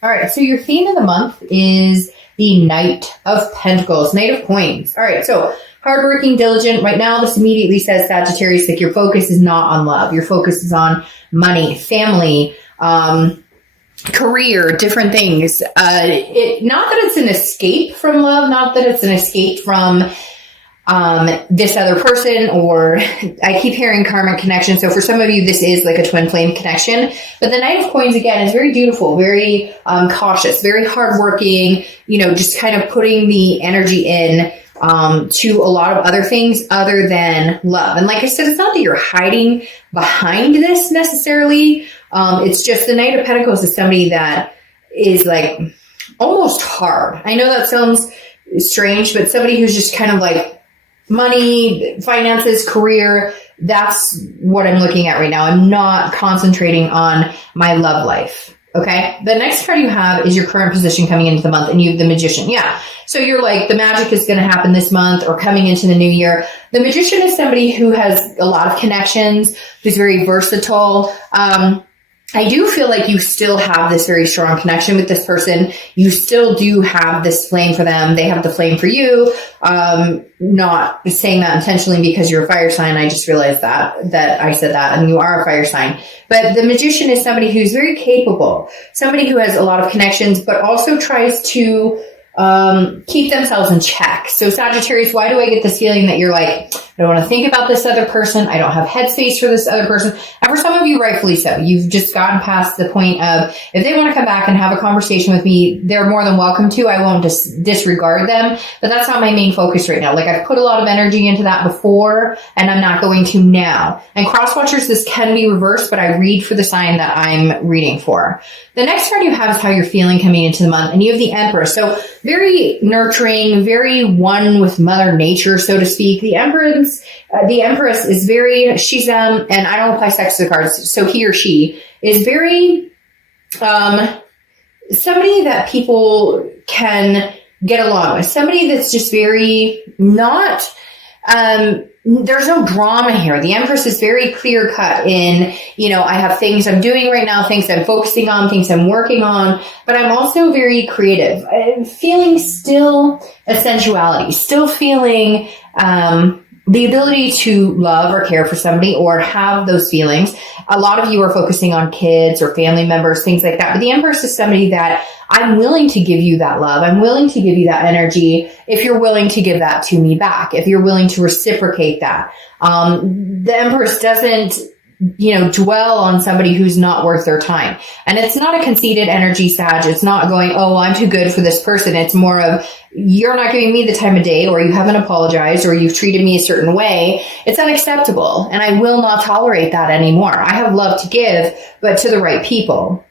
All right, so your theme of the month is the Knight of Pentacles, Knight of Coins. All right, so hardworking, diligent. Right now, this immediately says, Sagittarius, like your focus is not on love. Your focus is on money, family, career, different things. Not that it's an escape from love, not that it's an escape from this other person, or I keep hearing karmic connection. So for some of you, this is like a twin flame connection. But the Knight of Coins, again, is very dutiful, very cautious, very hardworking, just kind of putting the energy in to a lot of other things other than love. And like I said, it's not that you're hiding behind this necessarily. It's just the Knight of Pentacles is somebody that is like almost hard. I know that sounds strange, but somebody who's just kind of like money, finances, career, that's what I'm looking at right now. I'm not concentrating on my love life. Okay. The next card you have is your current position coming into the month, and you have the Magician. Yeah. So you're like, the magic is going to happen this month or coming into the new year. The Magician is somebody who has a lot of connections, who's very versatile. I do feel like you still have this very strong connection with this person. You still do have this flame for them. They have the flame for you. Not saying that intentionally because you're a fire sign. I just realized that I said that, and you are a fire sign. But the Magician is somebody who's very capable, somebody who has a lot of connections, but also tries to keep themselves in check. So Sagittarius, why do I get this feeling that you're like, I don't want to think about this other person. I don't have headspace for this other person. And for some of you, rightfully so. You've just gotten past the point of, if they want to come back and have a conversation with me, they're more than welcome to. I won't disregard them, but that's not my main focus right now. Like, I've put a lot of energy into that before, and I'm not going to now. And cross watchers, this can be reversed, but I read for the sign that I'm reading for. The next card you have is how you're feeling coming into the month, and you have the Empress. So very nurturing, very one with Mother Nature, so to speak. The Empress is very, she's, and I don't apply sex to the cards, so he or she is very, somebody that people can get along with. Somebody that's just very not, there's no drama here. The Empress is very clear cut in, I have things I'm doing right now, things I'm focusing on, things I'm working on, but I'm also very creative. I'm feeling still a sensuality, still feeling, the ability to love or care for somebody or have those feelings. A lot of you are focusing on kids or family members, things like that. But the Empress is somebody that I'm willing to give you that love. I'm willing to give you that energy if you're willing to give that to me back, if you're willing to reciprocate that. The Empress doesn't, dwell on somebody who's not worth their time. And it's not a conceited energy, Sag. It's not going, oh, I'm too good for this person. It's more of, you're not giving me the time of day, or you haven't apologized, or you've treated me a certain way. It's unacceptable. And I will not tolerate that anymore. I have love to give, but to the right people.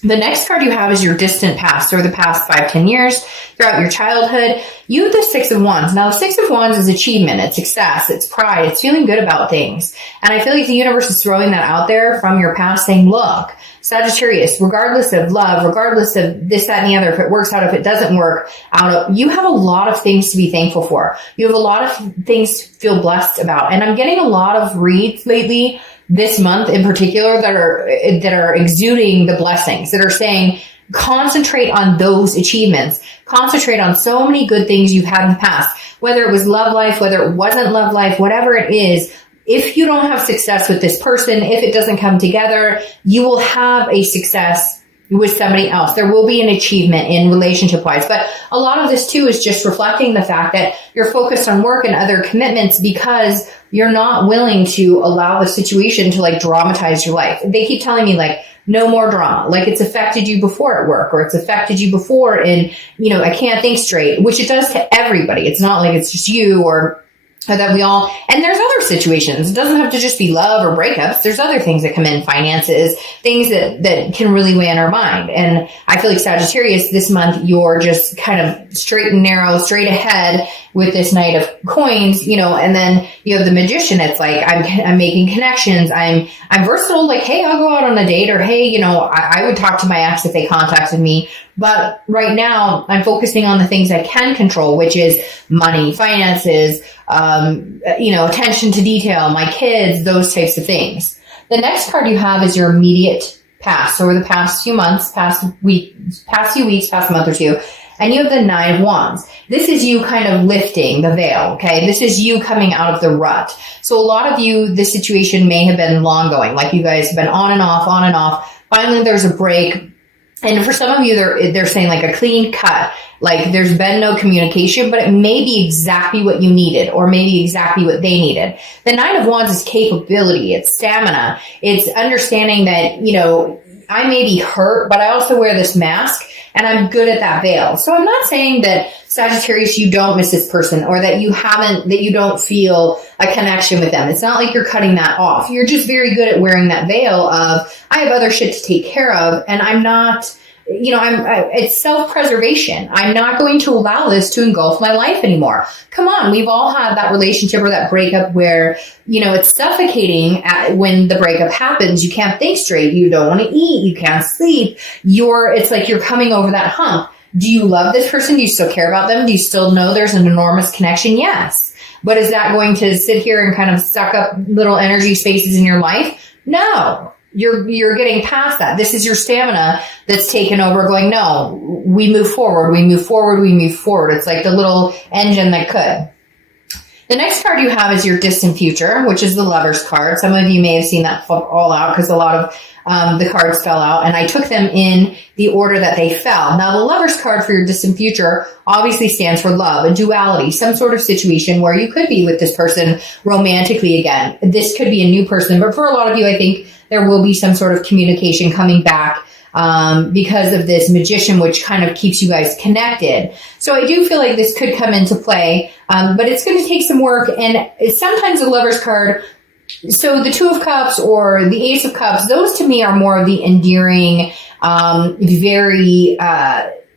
The next card you have is your distant past, or the past 5-10 years throughout your childhood. You have the Six of Wands. Now, the Six of Wands is achievement, it's success, it's pride, it's feeling good about things. And I feel like the universe is throwing that out there from your past, saying, look, Sagittarius, regardless of love, regardless of this, that, and the other, if it works out, if it doesn't work out, you have a lot of things to be thankful for. You have a lot of things to feel blessed about. And I'm getting a lot of reads lately, this month in particular, that are exuding the blessings, that are saying, concentrate on those achievements. Concentrate on so many good things you've had in the past, whether it was love life, whether it wasn't love life, whatever it is. If you don't have success with this person, if it doesn't come together, you will have a success with somebody else. There will be an achievement in relationship wise. But a lot of this too is just reflecting the fact that you're focused on work and other commitments because you're not willing to allow the situation to like dramatize your life. They keep telling me like, no more drama. Like, it's affected you before at work, or it's affected you before in, I can't think straight, which it does to everybody. It's not like it's just you or that we all, and there's other situations. It doesn't have to just be love or breakups. There's other things that come in, finances, things that can really weigh on our mind. And I feel like Sagittarius, this month, you're just kind of straight and narrow, straight ahead with this Knight of Coins, and then you have the Magician. It's like, I'm making connections. I'm versatile. Like, hey, I'll go out on a date, or hey, I would talk to my ex if they contacted me. But right now I'm focusing on the things I can control, which is money, finances, attention to detail, my kids, those types of things. The next card you have is your immediate past, over the past few months, past few weeks, past month or two. And you have the Nine of Wands. This is you kind of lifting the veil, okay? This is you coming out of the rut. So a lot of you, this situation may have been long going. Like you guys have been on and off, on and off. Finally, there's a break. And for some of you, they're saying like a clean cut. Like there's been no communication, but it may be exactly what you needed or maybe exactly what they needed. The Nine of Wands is capability. It's stamina. It's understanding that, you know, I may be hurt, but I also wear this mask and I'm good at that veil. So I'm not saying that Sagittarius, you don't miss this person or that you don't feel a connection with them. It's not like you're cutting that off. You're just very good at wearing that veil of, I have other shit to take care of and I'm not, you know, it's self-preservation. I'm not going to allow this to engulf my life anymore. Come on. We've all had that relationship or that breakup where, you know, it's suffocating when the breakup happens. You can't think straight. You don't want to eat. You can't sleep. It's like you're coming over that hump. Do you love this person? Do you still care about them? Do you still know there's an enormous connection? Yes. But is that going to sit here and kind of suck up little energy spaces in your life? No. You're getting past that. This is your stamina that's taken over going, no, we move forward, we move forward, we move forward. It's like the little engine that could. The next card you have is your distant future, which is the Lover's card. Some of you may have seen that flip all out because a lot of the cards fell out and I took them in the order that they fell. Now the Lover's card for your distant future obviously stands for love, a duality, some sort of situation where you could be with this person romantically again. This could be a new person, but for a lot of you, I think there will be some sort of communication coming back because of this Magician, which kind of keeps you guys connected. So I do feel like this could come into play, but it's going to take some work. And sometimes the Lover's card, so the Two of Cups or the Ace of Cups, those to me are more of the endearing,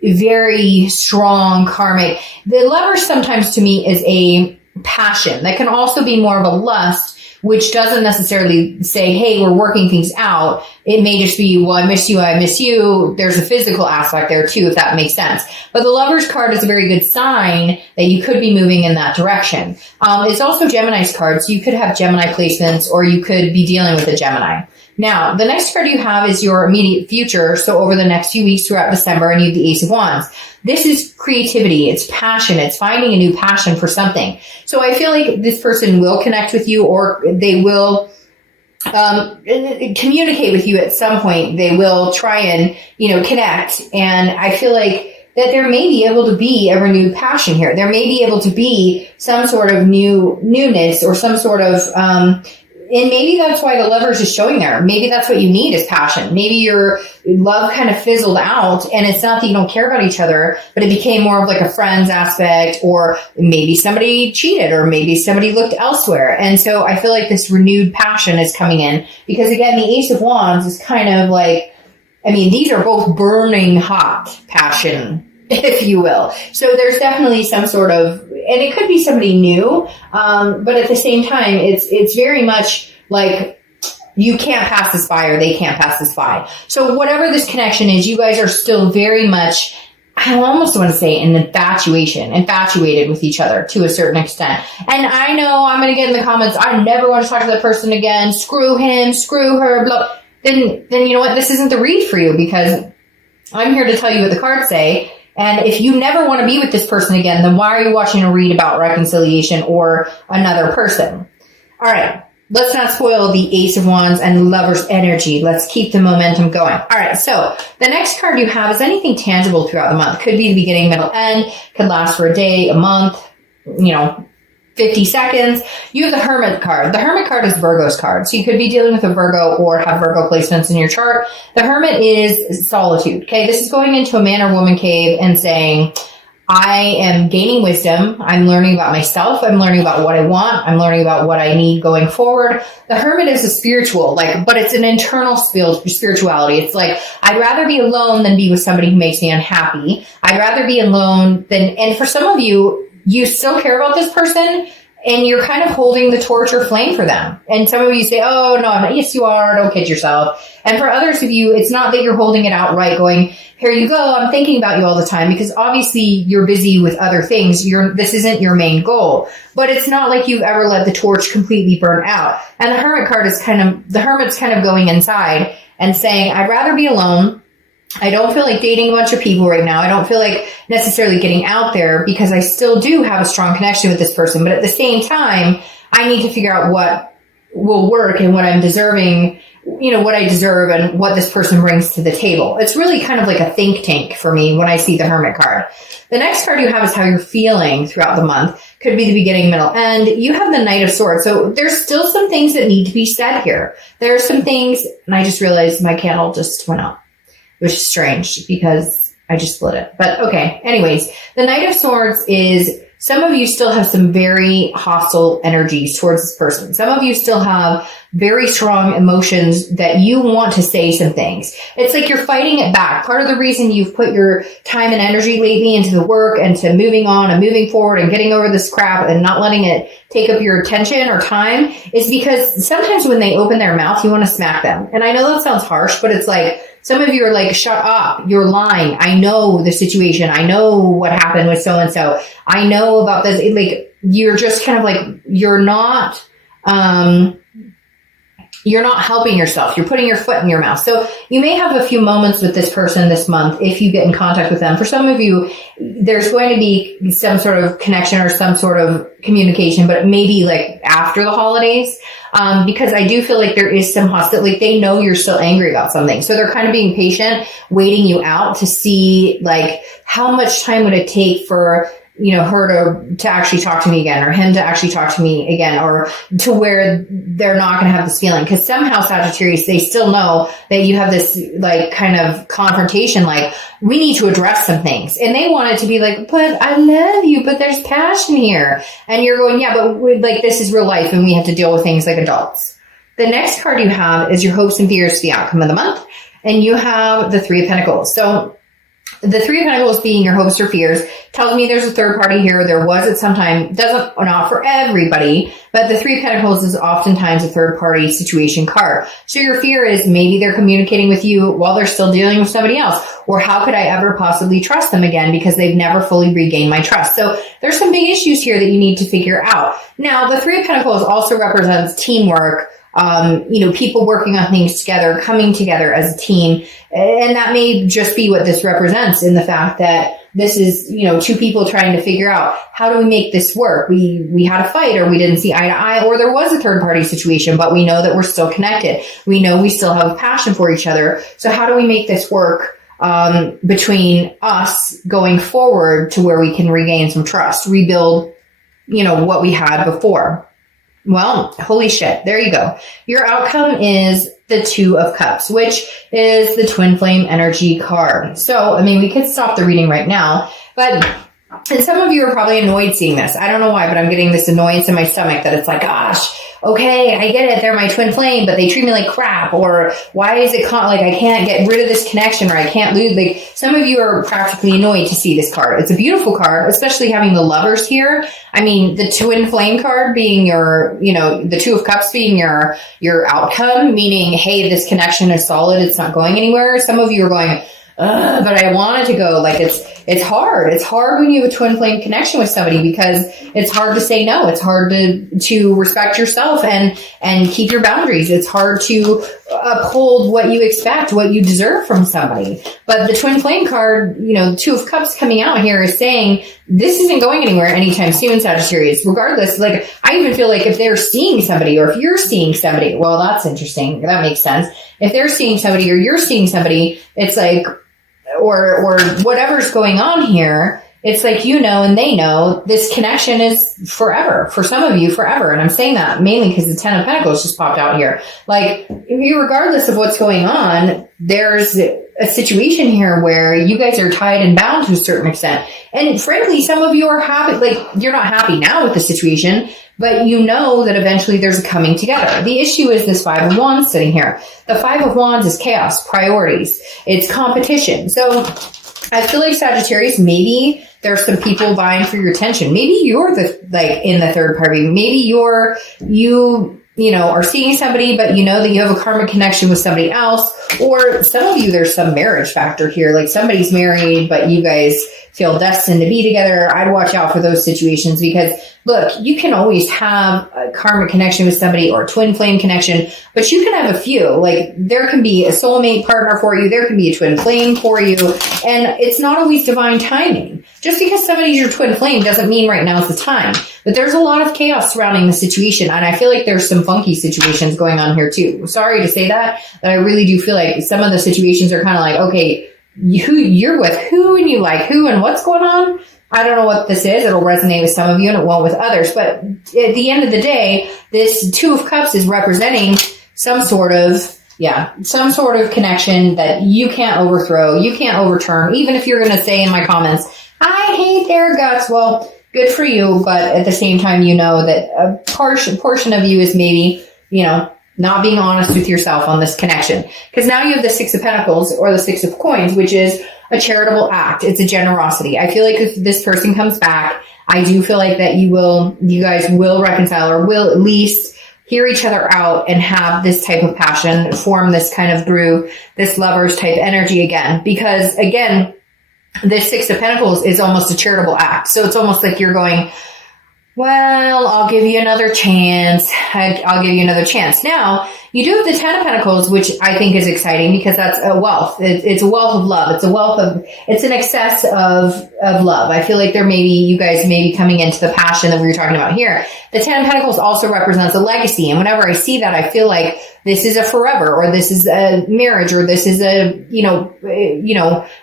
very strong karmic. The Lovers sometimes to me is a passion that can also be more of a lust, which doesn't necessarily say, hey, we're working things out. It may just be, well, I miss you, I miss you. There's a physical aspect there too, if that makes sense. But the Lover's card is a very good sign that you could be moving in that direction. It's also Gemini's card, so you could have Gemini placements or you could be dealing with a Gemini. Now, the next card you have is your immediate future. So over the next few weeks throughout December, and you have the Ace of Wands. This is creativity. It's passion. It's finding a new passion for something. So I feel like this person will connect with you or they will communicate with you at some point. They will try and, you know, connect. And I feel like that there may be able to be a renewed passion here. There may be able to be some sort of newness or some sort of, and maybe that's why the Lovers is showing there. Maybe that's what you need is passion. Maybe your love kind of fizzled out and it's not that you don't care about each other, but it became more of like a friends aspect, or maybe somebody cheated or maybe somebody looked elsewhere. And so I feel like this renewed passion is coming in because again, the Ace of Wands is kind of like, I mean, these are both burning hot passion, if you will. So there's definitely some sort of, and it could be somebody new, but at the same time, it's very much like you can't pass this by or they can't pass this by. So whatever this connection is, you guys are still very much, I almost want to say infatuated with each other to a certain extent. And I know I'm going to get in the comments, I never want to talk to that person again, screw him, screw her, blah. Then you know what? This isn't the read for you because I'm here to tell you what the cards say. And if you never want to be with this person again, then why are you watching a read about reconciliation or another person? All right. Let's not spoil the Ace of Wands and the Lover's energy. Let's keep the momentum going. All right. So the next card you have is anything tangible throughout the month. Could be the beginning, middle, end. Could last for a day, a month, 50 seconds. You have the Hermit card. The Hermit card is Virgo's card. So you could be dealing with a Virgo or have Virgo placements in your chart. The Hermit is solitude. Okay. This is going into a man or woman cave and saying, I am gaining wisdom. I'm learning about myself. I'm learning about what I want. I'm learning about what I need going forward. The Hermit is a spiritual, but it's an internal spirituality. It's like, I'd rather be alone than be with somebody who makes me unhappy. I'd rather be alone than, and for some of you, you still care about this person and you're kind of holding the torch or flame for them. And some of you say, oh, no, I'm not. Yes, you are. Don't kid yourself. And for others of you, it's not that you're holding it outright going, here you go. I'm thinking about you all the time because obviously you're busy with other things. This isn't your main goal, but it's not like you've ever let the torch completely burn out. And the Hermit card is the Hermit's kind of going inside and saying, I'd rather be alone. I don't feel like dating a bunch of people right now. I don't feel like necessarily getting out there because I still do have a strong connection with this person. But at the same time, I need to figure out what will work and what I'm deserving, what I deserve and what this person brings to the table. It's really kind of like a think tank for me when I see the Hermit card. The next card you have is how you're feeling throughout the month. Could be the beginning, middle, end. You have the Knight of Swords. So there's still some things that need to be said here. There are some things, and I just realized my candle just went out, which is strange because I just split it. But okay, anyways, the Knight of Swords is, some of you still have some very hostile energies towards this person. Some of you still have very strong emotions that you want to say some things. It's like you're fighting it back. Part of the reason you've put your time and energy lately into the work and to moving on and moving forward and getting over this crap and not letting it take up your attention or time is because sometimes when they open their mouth, you want to smack them. And I know that sounds harsh, but it's like, some of you are like, shut up, you're lying. I know the situation. I know what happened with so-and-so. I know about this. Like, you're just kind of like, you're not helping yourself. You're putting your foot in your mouth. So you may have a few moments with this person this month if you get in contact with them. For some of you, there's going to be some sort of connection or some sort of communication, but maybe like after the holidays. Because I do feel like there is some hostility. Like they know you're still angry about something. So they're kind of being patient, waiting you out to see like how much time would it take for, her to actually talk to me again, or him to actually talk to me again, or to where they're not going to have this feeling. Because somehow Sagittarius, they still know that you have this like kind of confrontation, like we need to address some things. And they want it to be like, but I love you, but there's passion here. And you're going, yeah, but like this is real life and we have to deal with things like adults. The next card you have is your hopes and fears for the outcome of the month. And you have the Three of Pentacles. So the Three of Pentacles being your hopes or fears tells me there's a third party here. There was at some time, not for everybody, but the Three of Pentacles is oftentimes a third party situation card. So your fear is maybe they're communicating with you while they're still dealing with somebody else. Or how could I ever possibly trust them again because they've never fully regained my trust? So there's some big issues here that you need to figure out. Now, the Three of Pentacles also represents teamwork. People working on things together, coming together as a team. And that may just be what this represents in the fact that this is, two people trying to figure out how do we make this work? We had a fight or we didn't see eye to eye or there was a third party situation, but we know that we're still connected. We know we still have a passion for each other. So how do we make this work between us going forward to where we can regain some trust, rebuild, what we had before? Well, holy shit. There you go. Your outcome is the Two of Cups, which is the twin flame energy card. So, we could stop the reading right now, but and some of you are probably annoyed seeing this. I don't know why, but I'm getting this annoyance in my stomach that it's like, gosh, okay, I get it. They're my twin flame, but they treat me like crap. Or why is it like I can't get rid of this connection or I can't lose? Like some of you are practically annoyed to see this card. It's a beautiful card, especially having the Lovers here. The twin flame card being your, the Two of Cups being your outcome, meaning, hey, this connection is solid. It's not going anywhere. Some of you are going, but I want it to go. Like it's hard. It's hard when you have a twin flame connection with somebody because it's hard to say no. It's hard to respect yourself and keep your boundaries. It's hard to uphold what you expect, what you deserve from somebody. But the twin flame card, Two of Cups coming out here is saying this isn't going anywhere anytime soon, Sagittarius. Regardless, like I even feel like if they're seeing somebody or if you're seeing somebody, well, that's interesting. That makes sense. If they're seeing somebody or you're seeing somebody, it's like, or whatever's going on here, it's like, and they know this connection is forever. For some of you, forever. And I'm saying that mainly because the Ten of Pentacles just popped out here. Like, regardless of what's going on, there's a situation here where you guys are tied and bound to a certain extent. And frankly, some of you are happy, like, you're not happy now with the situation, but you know that eventually there's a coming together. The issue is this Five of Wands sitting here. The Five of Wands is chaos, priorities. It's competition. So I feel like Sagittarius, maybe there's some people vying for your attention. Maybe you're in the third party. Maybe you are seeing somebody, but you know that you have a karmic connection with somebody else, or some of you, there's some marriage factor here, like somebody's married, but you guys feel destined to be together. I'd watch out for those situations because look, you can always have a karmic connection with somebody or a twin flame connection, but you can have a few. Like there can be a soulmate partner for you. There can be a twin flame for you. And it's not always divine timing. Just because somebody's your twin flame doesn't mean right now is the time. But there's a lot of chaos surrounding the situation. And I feel like there's some funky situations going on here too. Sorry to say that, but I really do feel like some of the situations are kind of like, okay, you're with who and you like who and what's going on. I don't know what this is. It'll resonate with some of you and it won't with others. But at the end of the day, this Two of Cups is representing some sort of connection that you can't overthrow. You can't overturn. Even if you're going to say in my comments, I hate their guts. Well, good for you. But at the same time, you know that a portion of you is maybe, not being honest with yourself on this connection. Because now you have the Six of Pentacles or the Six of Coins, which is a charitable act. It's a generosity. I feel like if this person comes back, I do feel like that you guys will reconcile or will at least hear each other out and have this type of passion, form this kind of groove, this lovers type energy again. Because again, this Six of Pentacles is almost a charitable act. So it's almost like you're going, well, I'll give you another chance. I'll give you another chance. Now, you do have the Ten of Pentacles, which I think is exciting because that's a wealth. It's a wealth of love. It's an excess of love. I feel like you guys may be coming into the passion that we were talking about here. The Ten of Pentacles also represents a legacy. And whenever I see that, I feel like this is a forever, or this is a marriage, or this is a,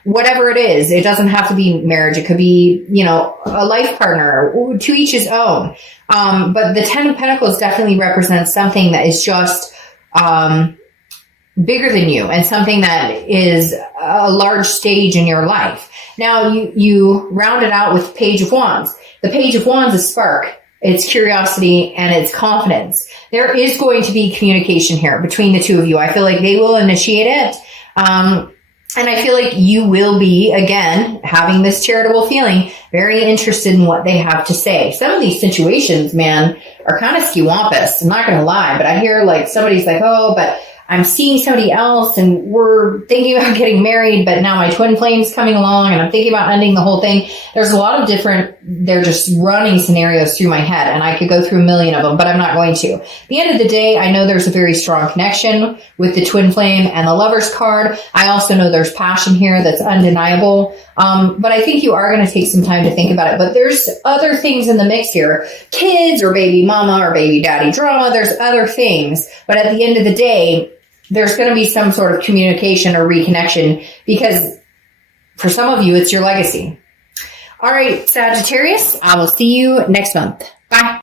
whatever it is. It doesn't have to be marriage. It could be, a life partner, to each his own. But the Ten of Pentacles definitely represents something that is just, bigger than you and something that is a large stage in your life. Now you round it out with Page of Wands. The Page of Wands is spark. It's curiosity and it's confidence. There is going to be communication here between the two of you. I feel like they will initiate it. And I feel like you will be, again, having this charitable feeling, very interested in what they have to say. Some of these situations, man, are kind of skewampus. I'm not going to lie, but I hear like somebody's like, oh, but I'm seeing somebody else and we're thinking about getting married, but now my twin flame's coming along and I'm thinking about ending the whole thing. There's a lot of they're just running scenarios through my head and I could go through a million of them, but I'm not going to. At the end of the day, I know there's a very strong connection with the twin flame and the Lover's card. I also know there's passion here that's undeniable. But I think you are going to take some time to think about it. But there's other things in the mix here. Kids or baby mama or baby daddy drama. There's other things. But at the end of the day, there's going to be some sort of communication or reconnection because for some of you, it's your legacy. All right, Sagittarius, I will see you next month. Bye.